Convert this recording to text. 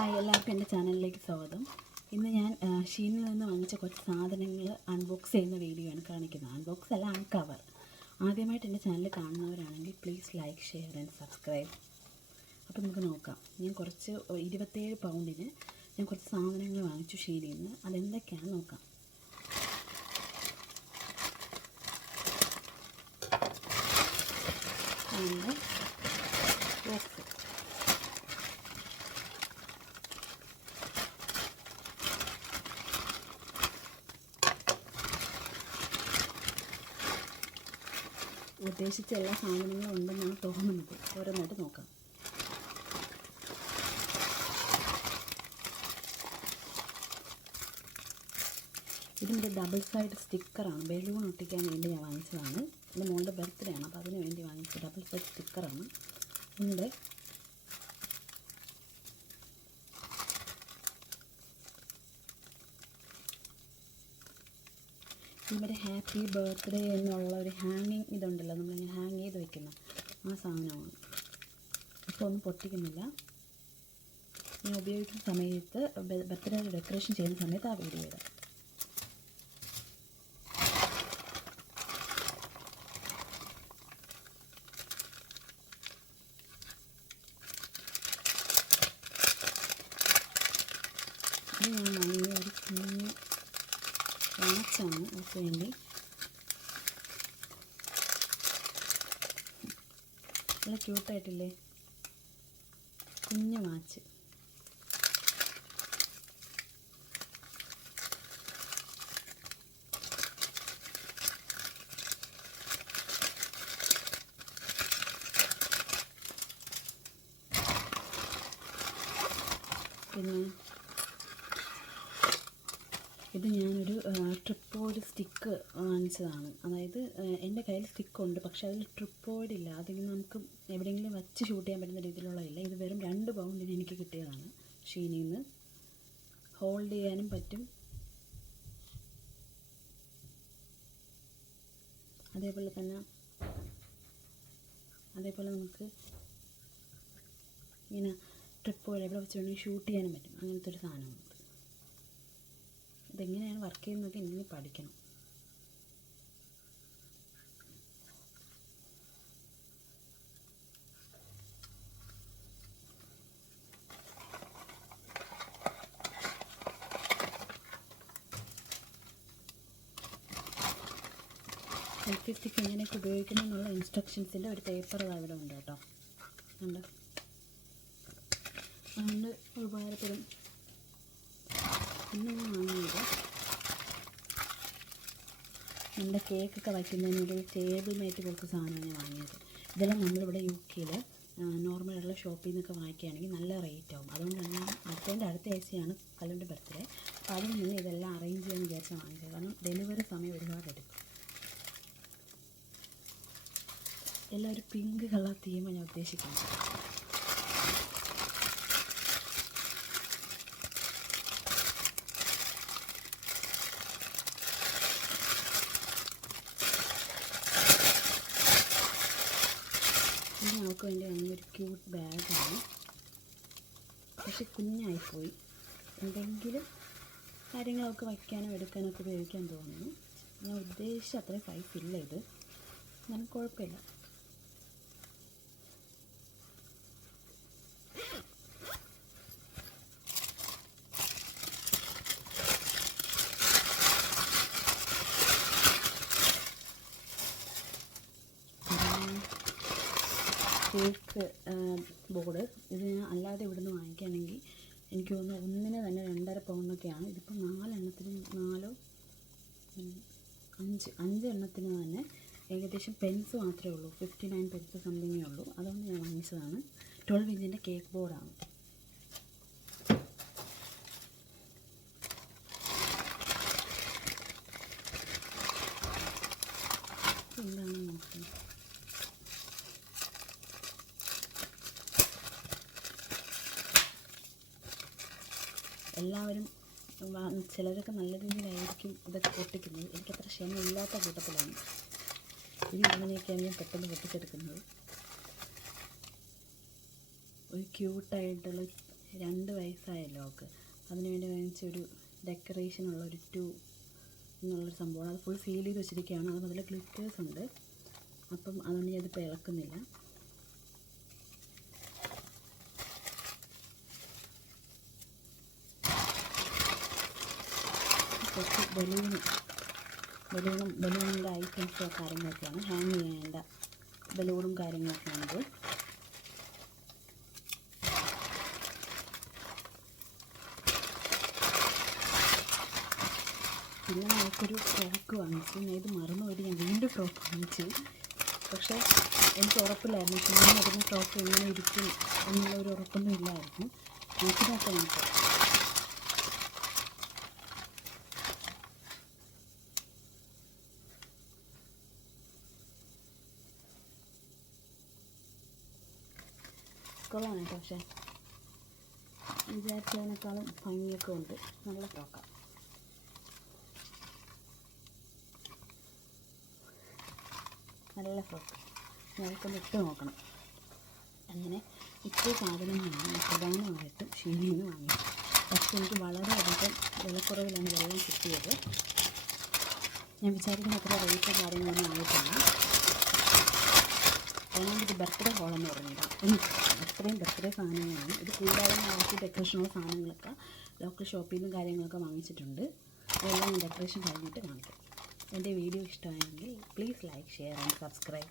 Hi, എല്ലാവർക്കും എൻ്റെ ചാനലിലേക്ക് സ്വാഗതം. ഇന്ന് ഞാൻ ഷീനിൽ നിന്ന് വാങ്ങിച്ച കുറച്ച് സാധനങ്ങൾ അൺബോക്സ് ചെയ്യുന്ന വീഡിയോ ആണ് കാണിക്കുന്നത്. അൺബോക്സ് അല്ല, അൺകവർ. ആദ്യമായിട്ട് എൻ്റെ ചാനൽ കാണുന്നവരാണെങ്കിൽ please like, share and subscribe. അപ്പോൾ നമുക്ക് നോക്കാം. ഞാൻ കുറച്ച് 27 പൗണ്ടിന് ഞാൻ കുറച്ച് സാധനങ്ങൾ വാങ്ങിച്ചു ഷീനിൽ നിന്ന്. അതെന്തൊക്കെയാണെന്ന് നോക്കാം. ബോക്സ് ഉദ്ദേശിച്ച എല്ലാ സാധനങ്ങളും ഉണ്ടെന്നാണ് തോന്നുന്നത്. ഓരോന്നായിട്ട് നോക്കാം. ഇതിൻ്റെ ഡബിൾ സൈഡ് സ്റ്റിക്കറാണ്. ബലൂൺ ഒട്ടിക്കാൻ വേണ്ടി ഞാൻ വാങ്ങിച്ചതാണ്. എൻ്റെ മോളുടെ ബർത്ത്ഡേ ആണ്, അപ്പോൾ അതിന് വേണ്ടി വാങ്ങിച്ച ഡബിൾ സൈഡ് സ്റ്റിക്കറാണ്. ഇതിൻ്റെ നമ്മുടെ ഹാപ്പി ബർത്ത്ഡേ എന്നുള്ള ഒരു ഹാങ്ങിങ് ഇതുണ്ടല്ലോ, നമ്മളിങ്ങനെ ഹാങ് ചെയ്ത് വെക്കുന്ന ആ സാധനമാണ്. ഇപ്പോൾ ഒന്നും പൊട്ടിക്കുന്നില്ല. ഞാൻ ഉപയോഗിക്കുന്ന സമയത്ത് ബർത്ത്ഡേ ഡെക്കറേഷൻ ചെയ്യുന്ന സമയത്ത് ആ വീഡിയോ ഇടാം. ഇത് ഞാൻ വാങ്ങിയ ഒരു കുഞ്ഞ് വാച്ചാണ്. അവർക്ക് വേണ്ടി നല്ല ക്യൂട്ടായിട്ടില്ലേ, കുഞ്ഞ് വാച്ച്. പിന്നെ ഇത് ഞാനൊരു ട്രിപ്പോയിഡ് സ്റ്റിക്ക് വാങ്ങിച്ചതാണ്. അതായത് എൻ്റെ കയ്യിൽ സ്റ്റിക്കുണ്ട്, പക്ഷേ അതിൽ ട്രിപ്പോയിഡ് ഇല്ല. അതിന് നമുക്ക് എവിടെയെങ്കിലും വച്ച് ഷൂട്ട് ചെയ്യാൻ പറ്റുന്ന രീതിയിലുള്ളതില്ല. ഇത് വെറും 2 പൗണ്ടിന് എനിക്ക് കിട്ടിയതാണ് ഷീനിൽ നിന്ന്. ഹോൾഡ് ചെയ്യാനും പറ്റും. അതേപോലെ നമുക്ക് ഇങ്ങനെ ട്രിപ്പോയിഡ് എവിടെ വെച്ച് വേണമെങ്കിൽ ഷൂട്ട് ചെയ്യാനും പറ്റും. അങ്ങനത്തെ ഒരു സാധനമുണ്ട്. ഇതെങ്ങനെയാണ് വർക്ക് ചെയ്യുന്നതൊക്കെ എനിക്ക് പഠിക്കണം. സെൽഫി സ്റ്റിക്ക് എങ്ങനെയൊക്കെ ഉപയോഗിക്കണം എന്നുള്ള ഇൻസ്ട്രക്ഷൻസിൻ്റെ ഒരു പേപ്പർ അവിടെ ഉണ്ട് കേട്ടോ. ഉണ്ട്, അതുകൊണ്ട് ഉപകാരപ്പെടും. പിന്നെ ഞാൻ വാങ്ങിയത് നമ്മുടെ കേക്കൊക്കെ വയ്ക്കുന്നതിനൊരു ടേബിൾ മേറ്റ് പോലത്തെ സാധനമാണ് ഞാൻ വാങ്ങിയത്. ഇതെല്ലാം നമ്മളിവിടെ UK നോർമലായിട്ടുള്ള ഷോപ്പിൽ നിന്നൊക്കെ വാങ്ങിക്കുകയാണെങ്കിൽ നല്ല റേറ്റ് ആവും. അതുകൊണ്ടാണ് അടുത്ത ആഴ്ചയാണ് കല്ലുൻ്റെ ബർത്ത്ഡേ. അപ്പോൾ അതിൽ നിന്ന് ഇതെല്ലാം അറേഞ്ച് ചെയ്യാൻ വിചാരിച്ച് വാങ്ങിച്ചത്. കാരണം ഡെലിവറി സമയം ഒരുപാട് എടുക്കും. എല്ലാം ഒരു പിങ്ക് കളർ തീമാണ് ഞാൻ ഉദ്ദേശിക്കുന്നത്. പിന്നെ അവൾക്ക് വേണ്ടി വാങ്ങിയൊരു ക്യൂട്ട് ബാഗാണ്. പക്ഷെ കുഞ്ഞായിപ്പോയി. എന്തെങ്കിലും കാര്യങ്ങളൊക്കെ വയ്ക്കാനോ എടുക്കാനൊക്കെ ഉപയോഗിക്കാൻ തോന്നുന്നു. ഞാൻ ഉദ്ദേശിച്ച അത്രയും സൈസ് ഇല്ല ഇത്. എന്നാലും കുഴപ്പമില്ല. കേക്ക് ബോർഡ് ഇത് ഞാൻ അല്ലാതെ ഇവിടുന്ന് വാങ്ങിക്കുകയാണെങ്കിൽ എനിക്ക് തോന്നുന്നു ഒന്നിന് തന്നെ 2.5 പൗണ്ടൊക്കെയാണ്. ഇതിപ്പോൾ 4 എണ്ണത്തിന് തന്നെ ഏകദേശം പെൻസ് മാത്രമേ ഉള്ളൂ. 59 പെൻസ് സംതിങ്ങേ ഉള്ളൂ. അതുകൊണ്ട് ഞാൻ വാങ്ങിച്ചതാണ്. 12 ഇഞ്ചിൻ്റെ കേക്ക് ബോർഡാണ്. എന്താണെന്ന് നോക്കാം. എല്ലാവരും ചിലരൊക്കെ നല്ല രീതിയിലായിരിക്കും ഇതൊക്കെ പൊട്ടിക്കുന്നത്. എനിക്കത്ര ക്ഷമയില്ലാത്ത കൂട്ടത്തിലാണ്. ഇങ്ങനെയൊക്കെയാണ് ഞാൻ പെട്ടെന്ന് പൊട്ടിച്ചെടുക്കുന്നത്. ഒരു ക്യൂട്ടായിട്ടുള്ള 2 വയസ്സായല്ലോ അവൾക്ക്. അതിനുവേണ്ടി വാങ്ങിച്ചൊരു ഡെക്കറേഷനുള്ളൊരു 2 എന്നുള്ളൊരു സംഭവമാണ്. അത് ഫുൾ സീൽ ചെയ്ത് വെച്ചിരിക്കുകയാണ്. അത് അതിൽ ഗ്ലിറ്റേഴ്സ് ഉണ്ട്. അപ്പം അതുകൊണ്ട് ഞാനിപ്പോൾ ഇളക്കുന്നില്ല. കുറച്ച് ബലൂണിൻ്റെ ഐറ്റംസോ കാര്യങ്ങളൊക്കെയാണ്. ഹാങ് ചെയ്യേണ്ട ബലൂണും കാര്യങ്ങളൊക്കെയാണിത്. പിന്നെ നമുക്കൊരു ഫ്രോക്ക് വാങ്ങിച്ചു. ഞാൻ ഇത് മറന്നുപോയിട്ട് ഞാൻ വീണ്ടും ഫ്രോക്ക് വാങ്ങിച്ചു. പക്ഷേ എനിക്ക് ഉറപ്പില്ലായിരുന്നു പിന്നെ അതിന് ഫ്രോക്ക് എങ്ങനെ ഇരിക്കും എന്നുള്ളൊരു ഉറപ്പൊന്നും ഇല്ലായിരുന്നു. നോക്കിനൊക്കെ നമുക്ക് കൊള്ളാണ് കേട്ടോ. പക്ഷേ വിചാരിച്ചതിനേക്കാളും ഭംഗിയൊക്കെ ഉണ്ട്. നല്ല ഫ്രോക്കാണ്. നല്ല ഫ്രോക്ക്. ഞങ്ങൾക്കൊന്ന് ഇട്ട് നോക്കണം. അങ്ങനെ ഇത്രയും സാധനങ്ങളാണ് പ്രധാനമായിട്ടും ഷീനിൽ നിന്ന് വാങ്ങിയത്. പക്ഷേ എനിക്ക് വളരെയധികം വിലക്കുറവിലാണ് ഇതെല്ലാം കിട്ടിയത്. ഞാൻ വിചാരിക്കുന്ന അത്ര റേറ്റ് കാര്യങ്ങളൊന്നും ആയിട്ടില്ല. കാരണം ഇത് ബർത്ത്ഡേ ഹോളെന്ന് പറഞ്ഞതാണ്. അത്രയും ബർത്ത്ഡേ സാധനങ്ങളാണ്. ഇത് കൂടാതെ ബാക്കി ഡെക്കറേഷനുള്ള സാധനങ്ങളൊക്കെ ലോക്കൽ ഷോപ്പിൽ നിന്നും കാര്യങ്ങളൊക്കെ വാങ്ങിച്ചിട്ടുണ്ട്. ഇതെല്ലാം ഞാൻ ഡെക്കറേഷൻ കഴിഞ്ഞിട്ട് കാണിക്കാം. എൻ്റെ വീഡിയോ ഇഷ്ടമായെങ്കിൽ please like, share and subscribe.